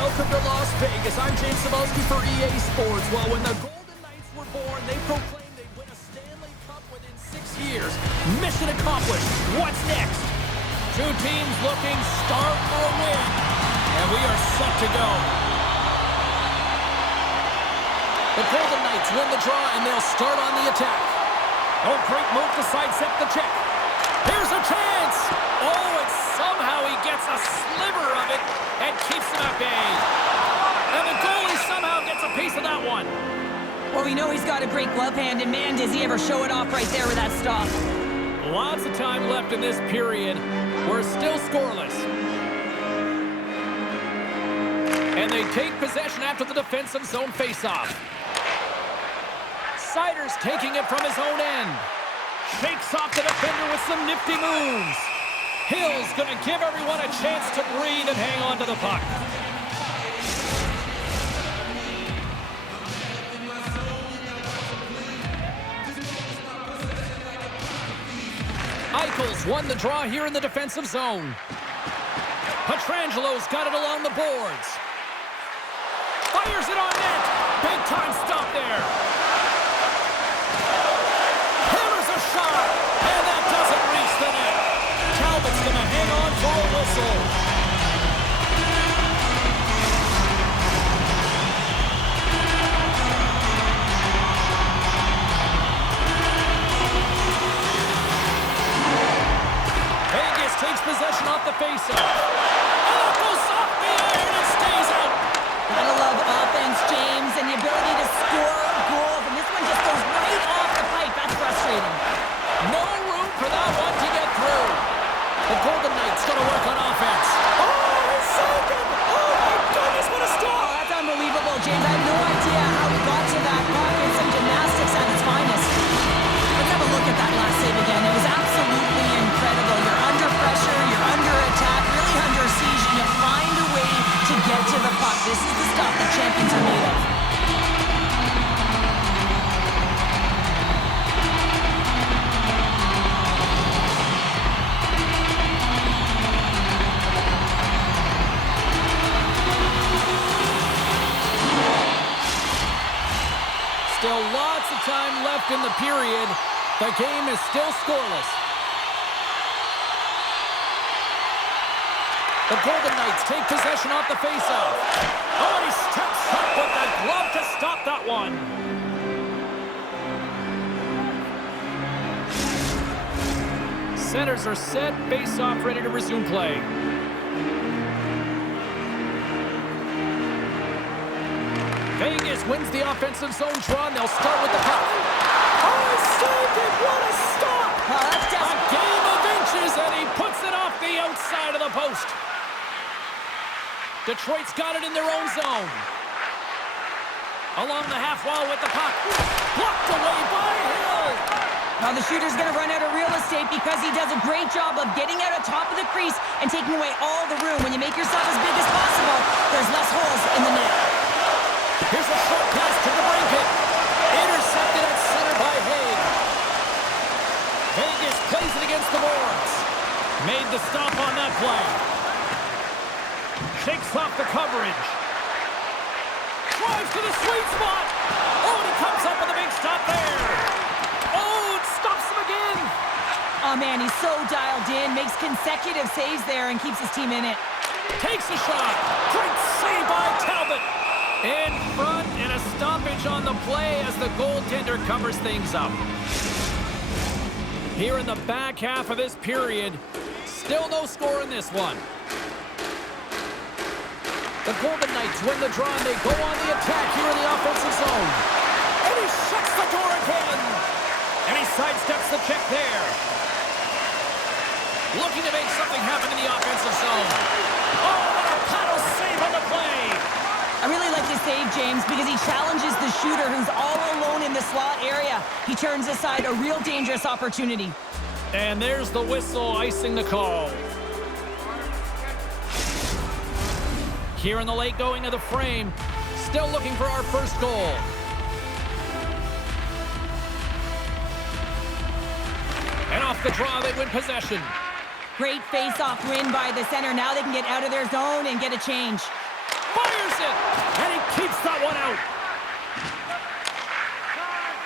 Welcome to Las Vegas. I'm James Cebulski for EA Sports. Well, when the Golden Knights were born, they proclaimed they'd win a Stanley Cup within 6 years. Mission accomplished. What's next? Two teams looking starved for a win, and we are set to go. The Golden Knights win the draw, and they'll start on the attack. Oh, great move to sidestep the check. Here's a chance. Oh, and somehow he gets a sliver of it and keeps him at bay. And the goalie somehow gets a piece of that one. Well, we know he's got a great glove hand, and man, does he ever show it off right there with that stop. Lots of time left in this period. We're still scoreless. And they take possession after the defensive zone faceoff. Siders taking it from his own end. Shakes off the defender with some nifty moves. Hill's going to give everyone a chance to breathe and hang on to the puck. Eichel's won the draw here in the defensive zone. Petrangelo's got it along the boards. Fires it on net. Big time stop there. Hammers a shot. And that doesn't reach the net. Talbot's going to hang on for a whistle. Vegas takes possession off the faceoff. Oh, it goes off the iron and stays out. Gotta love offense, James, and the ability to score goals. And this one just goes right off the pipe. That's frustrating. No room for that one to get through. The Golden Knights going to work on offense. Oh, he's saved it. Oh, my goodness, what a Oh, stop. that's unbelievable, James. I have no idea how he got to that puck. It's some gymnastics at its finest. Let's have a look at that last save again. It was absolutely incredible. You're under pressure, you're under attack, really under siege, and you find a way to get to the puck. This is the stuff that champions are made of. Still lots of time left in the period. The game is still scoreless. The Golden Knights take possession off the faceoff. Oh, and he steps up with that glove to stop that one. Centers are set, faceoff ready to resume play. Vegas wins the offensive zone draw, and they'll start with the puck. Oh, he saved it! What a stop! Oh, that's just... A game of inches, and he puts it off the outside of the post. Detroit's got it in their own zone. Along the half wall with the puck. Blocked away by Hill. Now the shooter's going to run out of real estate because he does a great job of getting out of top of the crease and taking away all the room. When you make yourself as big as possible, there's less holes in the net. Here's a short pass to the brinket. Intercepted at center by Haig. Vegas plays it against the boards. Made the stop on that play. Shakes off the coverage. Drives to the sweet spot. Oh, and he comes up with a big stop there. Oh, it stops him again. Oh, man, he's so dialed in, makes consecutive saves there, and keeps his team in it. Takes a shot. Great save by Talbot. In front, and a stoppage on the play as the goaltender covers things up. Here in the back half of this period, still no score in this one. The Golden Knights win the draw, and they go on the attack here in the offensive zone. And he shuts the door again. And he sidesteps the check there. Looking to make something happen in the offensive zone. Oh, what a paddle save on the play. I really like this save, James, because he challenges the shooter who's all alone in the slot area. He turns aside a real dangerous opportunity. And there's the whistle icing the call. Here in the late going of the frame, still looking for our first goal. And off the draw, they win possession. Great face-off win by the center. Now they can get out of their zone and get a change. Fires it, and he keeps that one out.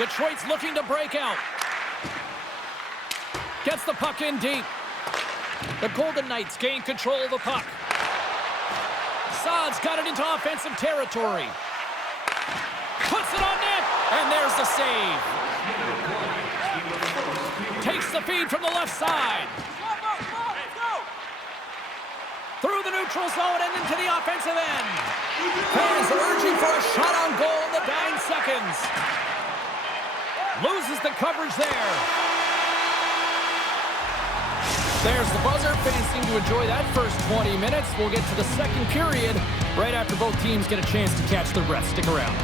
Detroit's looking to break out. Gets the puck in deep. The Golden Knights gain control of the puck. Saad's got it into offensive territory. Puts it on net, and there's the save. Takes the feed from the left side. Through the neutral zone and into the offensive end. Fans are urging for a shot on goal in the 9 seconds. Loses the coverage there. There's the buzzer. Fans seem to enjoy that first 20 minutes. We'll get to the second period right after both teams get a chance to catch their breath. Stick around.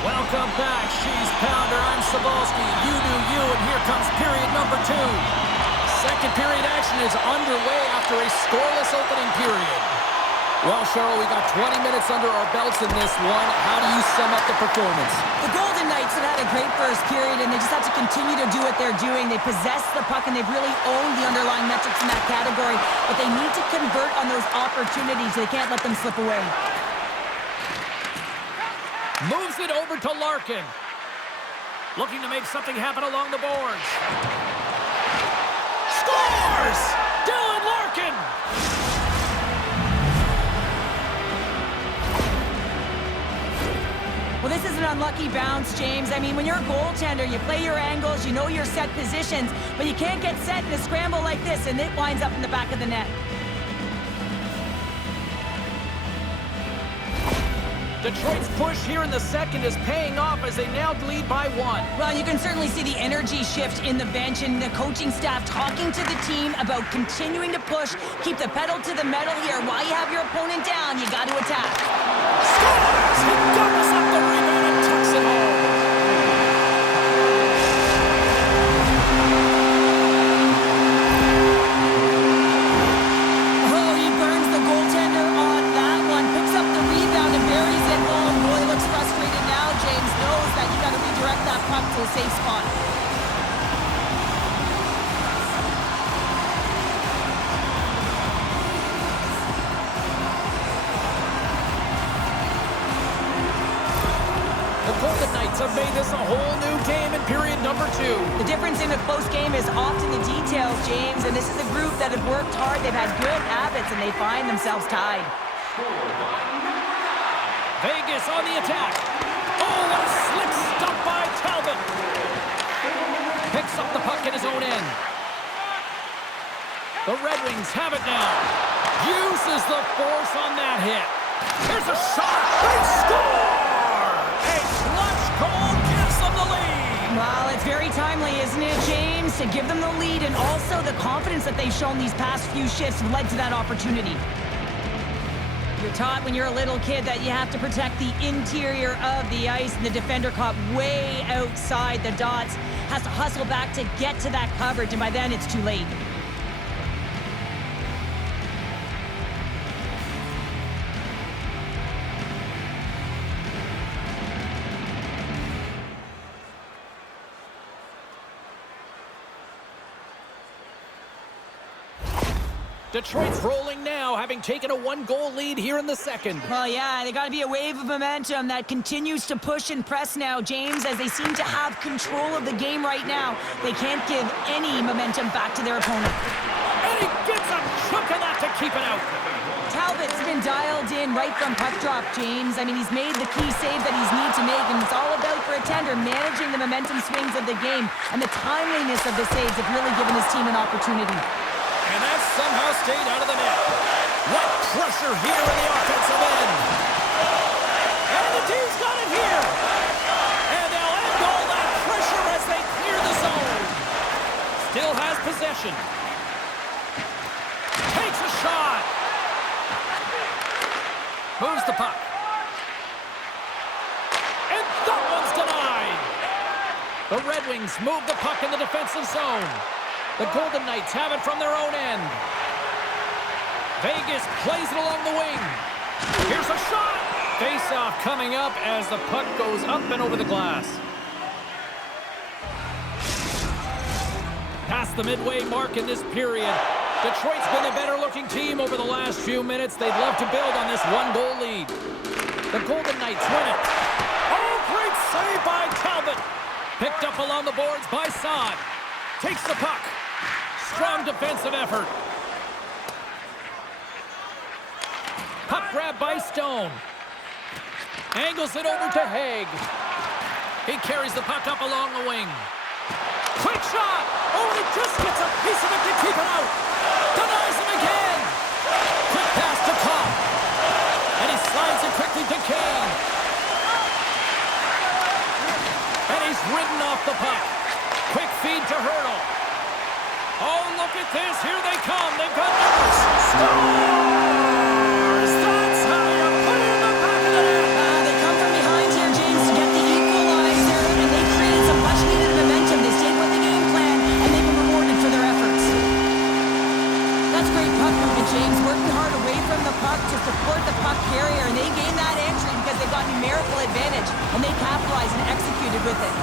Welcome back, She's Pounder. I'm Cybulski. You do you, and here comes period number 2. Second period action is underway after a scoreless opening period. Well, Cheryl, we got 20 minutes under our belts in this one. How do you sum up the performance? The Golden Knights have had a great first period, and they just have to continue to do what they're doing. They possess the puck, and they've really owned the underlying metrics in that category, but they need to convert on those opportunities. They can't let them slip away. Moves it over to Larkin. Looking to make something happen along the boards. Scores! Dylan Larkin! Well, this is an unlucky bounce, James. I mean, when you're a goaltender, you play your angles, you know your set positions, but you can't get set in a scramble like this, and it winds up in the back of the net. Detroit's push here in the second is paying off as they now lead by 1. Well, you can certainly see the energy shift in the bench and the coaching staff talking to the team about continuing to push, keep the pedal to the metal here. While you have your opponent down, you got to attack. Scores! He doubles up the rebound and tucks it home. Oh, he burns the goaltender on that one, picks up the rebound and buries it home. Boy, looks frustrated now. James knows that you got to redirect that puck to a safe spot. The Golden Knights have made this a whole new game in period number 2. The difference in a close game is often the details, James, and this is a group that have worked hard. They've had good habits, and they find themselves tied. Vegas on the attack. Oh, what a slick stop by Talbot. Picks up the puck in his own end. The Red Wings have it now. Uses the force on that hit. Here's a shot. They score! A clutch goal gives them the lead. Well, it's very timely, isn't it, James, to give them the lead, and also the confidence that they've shown these past few shifts led to that opportunity. You're taught when you're a little kid that you have to protect the interior of the ice, and the defender caught way outside the dots has to hustle back to get to that coverage, and by then it's too late. Detroit's rolling now, having taken a 1-goal lead here in the second. Well, yeah, they got to be a wave of momentum that continues to push and press now, James, as they seem to have control of the game right now. They can't give any momentum back to their opponent. And he gets a chunk of that to keep it out. Talbot's been dialed in right from puck drop, James. I mean, he's made the key save that he's need to make, and it's all about, for a tender, managing the momentum swings of the game, and the timeliness of the saves have really given his team an opportunity. And that somehow stayed out of the net. What pressure here in the offensive end. And the team's got it here. And they'll end all that pressure as they clear the zone. Still has possession. Takes a shot. Moves the puck. And that one's denied. The Red Wings move the puck in the defensive zone. The Golden Knights have it from their own end. Vegas plays it along the wing. Here's a shot. Face-off coming up as the puck goes up and over the glass. Past the midway mark in this period. Detroit's been the better-looking team over the last few minutes. They'd love to build on this one-goal lead. The Golden Knights win it. Oh, great save by Talbot. Picked up along the boards by Saad. Takes the puck. Strong defensive effort. Puck grab by Stone. Angles it over to Haig. He carries the puck up along the wing. Quick shot! Oh, he just gets a piece of it to keep it out. Denies him again. Quick pass to Cobb. And he slides it quickly to Kane. And he's ridden off the puck. Quick feed to Hurdle. Oh, look at this. Here they come. They've got numbers. Scores! That's how you put it in the back of the net. They come from behind here, James, to get the equalizer, and they created some much-needed momentum. They stayed with the game plan, and they've been rewarded for their efforts. That's great puck movement, James. Working hard away from the puck to support the puck carrier, and they gained that entry because they got numerical advantage, and they capitalized and executed with it.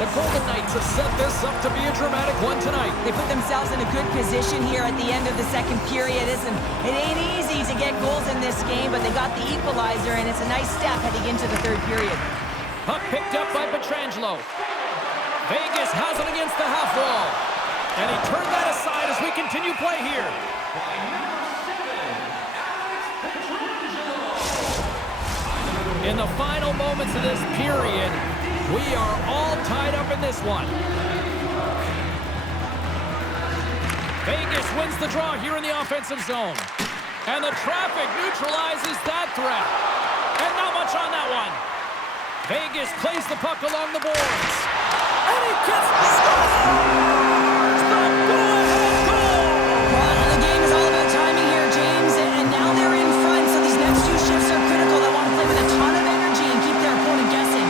The Golden Knights have set this up to be a dramatic one tonight. They put themselves in a good position here at the end of the second period. It ain't easy to get goals in this game, but they got the equalizer, and it's a nice step heading into the third period. Puck picked up by Pietrangelo. Vegas has it against the half wall. And he turned that aside as we continue play here. In the final moments of this period, we are all tied up in this one. Vegas wins the draw here in the offensive zone. And the traffic neutralizes that threat. And not much on that one. Vegas plays the puck along the boards. And he gets scores! The go-ahead goal! Well, the game is all about timing here, James, and now they're in front, so these next two shifts are critical. They want to play with a ton of energy and keep their opponent guessing.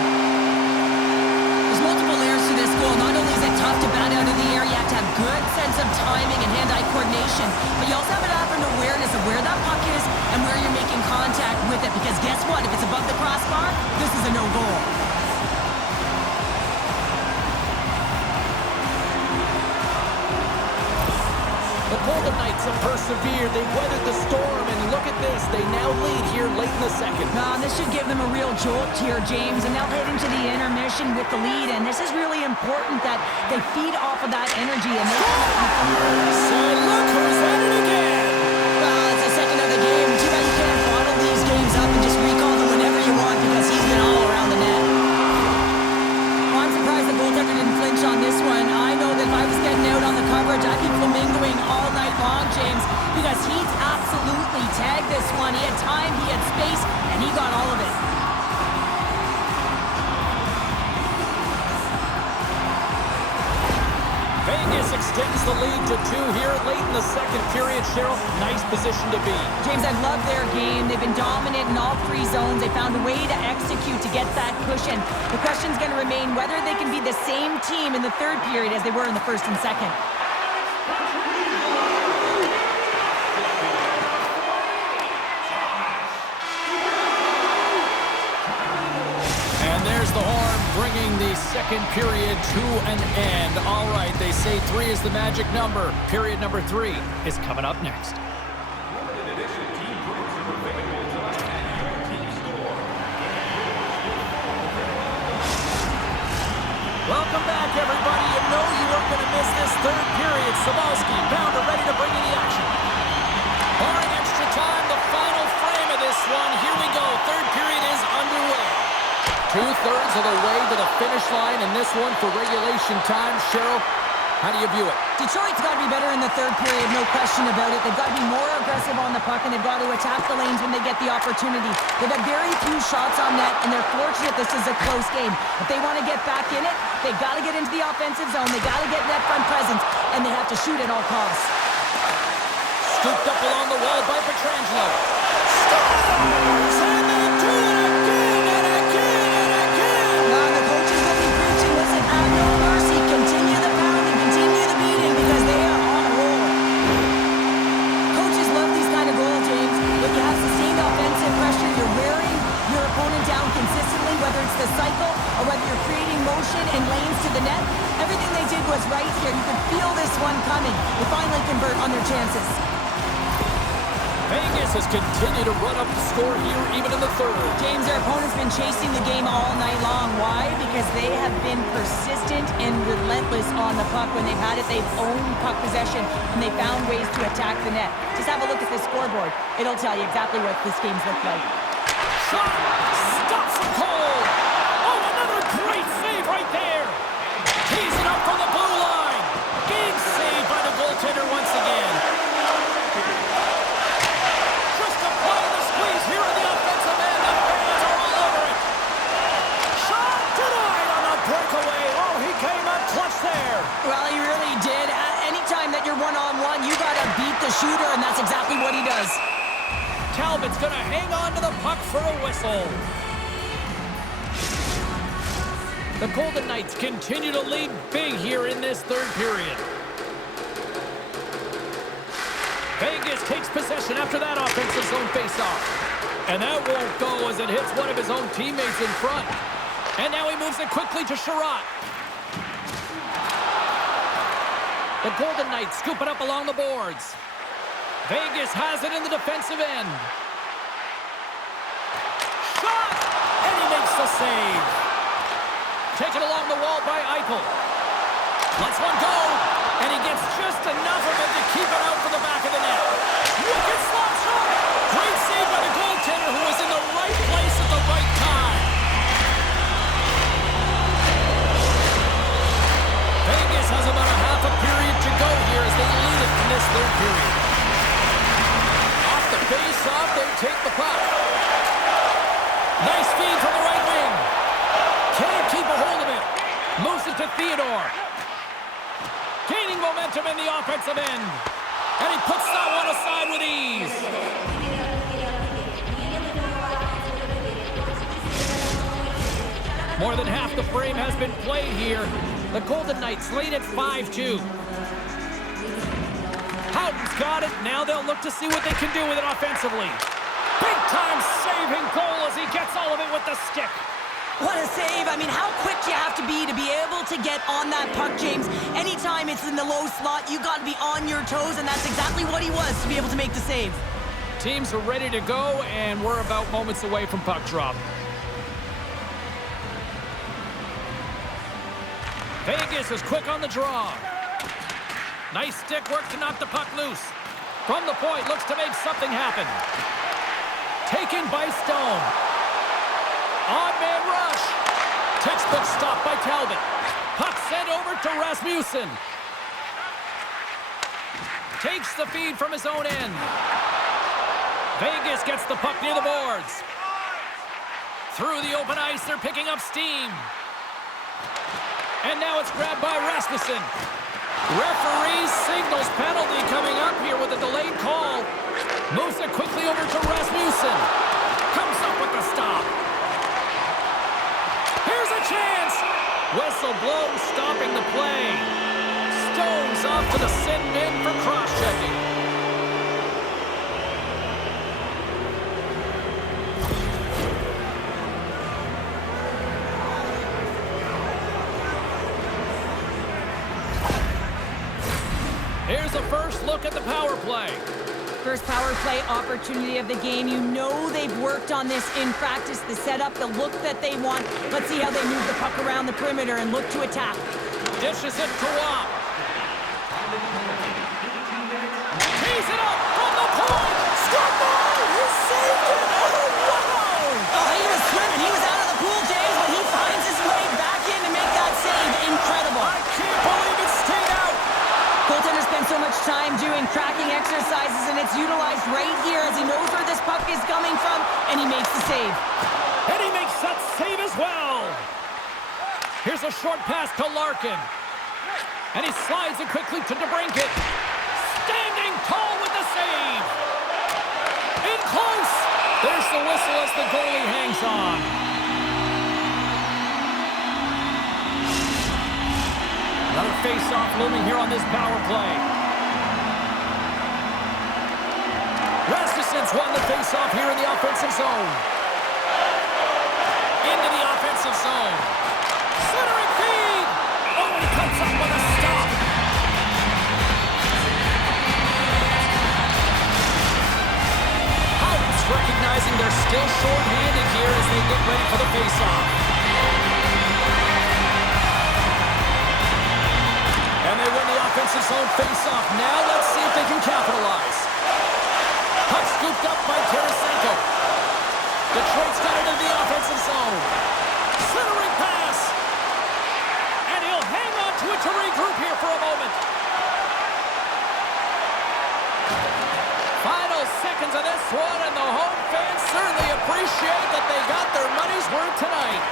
There's multiple layers to this goal. Not only is it tough to bat out of the air, you have to have good sense of timing and hand-eye coordination, but you also have to have an awareness of where that puck is and where you're making contact with it, because guess what? If it's above the crossbar, this is a no-goal. The Golden Knights have persevered. They've weathered the storm, and look at this. They now lead here late in the second. This should give them a real jolt here, James, and they'll head into the intermission with the lead, and this is really important that they feed off of that energy. And they so look who's at it again. Well, it's the second of the game. Too bad you can't bottle these games up and just recall them whenever you want, because he's been all around the net. Well, I'm surprised the goaltender didn't flinch on this one. I know that if I was getting out on the coverage, I'd be flamingoing all night long, James, because he's absolutely tagged this one. He had time, he had space, and he got all of it. Vegas extends the lead to 2 here late in the second period. Cheryl, nice position to be. James, I love their game. They've been dominant in all three zones. They found a way to execute to get that cushion. The question's going to remain whether they can be the same team in the third period as they were in the first and second. And there's the horn, bringing the second period to an end. All right, they say 3 is the magic number. Period number 3 is coming up next. Welcome back, everybody. You know you weren't going to miss this third period. Sabalski, Bounder ready to bring in the action. Barring extra time, the final frame of this one. Here we go. Third period is underway. 2/3 of the way to the finish line in this one for regulation time. Cheryl, how do you view it? Detroit's got to be better in the third period, no question about it. They've got to be more aggressive on the puck, and they've got to attack the lanes when they get the opportunity. They've had very few shots on net, and they're fortunate this is a close game. If they want to get back in it, they've got to get into the offensive zone. They've got to get net front presence, and they have to shoot at all costs. Scooped up along the wall by Pietrangelo. Scores! And they do it again and again and again! open and lanes to the net. Everything they did was right here. You could feel this one coming. They finally convert on their chances. Vegas has continued to run up the score here even in the third. James, their opponent's been chasing the game all night long. Why? Because they have been persistent and relentless on the puck. When they've had it, they've owned puck possession, and they found ways to attack the net. Just have a look at this scoreboard. It'll tell you exactly what this game's looked like. Shot! Stops from Cole! Oh, another great save right there! Tees it up from the blue line! Game saved by the goaltender once again. Well, he really did. Anytime that you're one-on-one, you got to beat the shooter, and that's exactly what he does. Talbot's going to hang on to the puck for a whistle. The Golden Knights continue to lead big here in this third period. Vegas takes possession after that offensive zone faceoff. And that won't go as it hits one of his own teammates in front. And now he moves it quickly to Sherratt. The Golden Knights scoop it up along the boards. Vegas has it in the defensive end. Shot! And he makes the save. Taken along the wall by Eichel. Lets one go. And he gets just enough of it to keep it out from the back of the net. Wicked slap shot! Great save by the goaltender who was in the right place at the right time. Vegas has about a half a period to go here as they lead it in this third period. Off the face-off, they take the puck. Nice feed from the right wing. Can't keep a hold of it. Moves it to Theodore. Gaining momentum in the offensive end. And he puts that one aside with ease. More than half the frame has been played here. The Golden Knights lead at 5-2. Houghton's got it. Now they'll look to see what they can do with it offensively. Big-time saving goal as he gets all of it with the stick. What a save. I mean, how quick you have to be able to get on that puck, James. Anytime it's in the low slot, you got to be on your toes, and that's exactly what he was to be able to make the save. Teams are ready to go, and we're about moments away from puck drop. Vegas is quick on the draw. Nice stick work to knock the puck loose. From the point, looks to make something happen. Taken by Stone. On-man rush. Textbook stop by Talbot. Puck sent over to Rasmussen. Takes the feed from his own end. Vegas gets the puck near the boards. Through the open ice, they're picking up steam. And now it's grabbed by Rasmussen. Referee signals penalty coming up here with a delayed call. Moves it quickly over to Rasmussen. Comes up with the stop. Here's a chance. Whistle blows, stopping the play. Stone's off to the sin bin for cross-checking. Here's a first look at the power play. First power play opportunity of the game. You know they've worked on this in practice, the setup, the look that they want. Let's see how they move the puck around the perimeter and look to attack. Dishes it to Watt. Tees it up from the point. Score! He saved it! Oh, wow! Oh, he was swimming. He was out of the pool, James, but he finds his way back in to make that save. Incredible. I can't believe it stayed out. Goaltender spends so much time doing tracking exercises, and it's utilized right here as he knows where this puck is coming from, and he makes the save. And he makes that save as well. Here's a short pass to Larkin. And he slides it quickly to DeBrincat. Standing tall with the save. In close. There's the whistle as the goalie hangs on. Another face-off looming here on this power play. Rasmussen's won the face-off here in the offensive zone. Into the offensive zone. Centering feed. recognizing they're still short-handed here as they get ready for the face-off. And they win the offensive zone face-off. Now let's see if they can capitalize. Puck scooped up by Tarasenko. Detroit's got it in the offensive zone. Centering pass. And he'll hang on to it to regroup here for a moment. Final seconds of this one, and the home fans certainly appreciate that they got their money's worth tonight.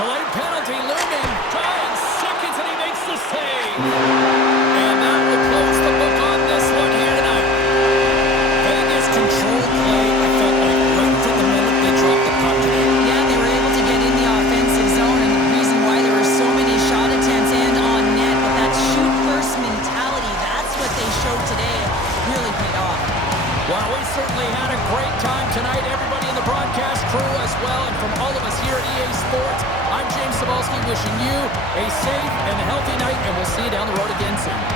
Delayed penalty looming. Tying seconds, and he makes the save. And that will close the book on this one here tonight. Vegas controlled play, I felt like, right from the moment they dropped the puck today. Yeah, they were able to get in the offensive zone, and the reason why there were so many shot attempts and on net, but that shoot-first mentality, that's what they showed today, really paid off. Well, we certainly had a great time tonight. Everybody in the broadcast crew as well, and from all of us here at EA Sports, I'm James Cybulski wishing you a safe and healthy night, and we'll see you down the road again soon.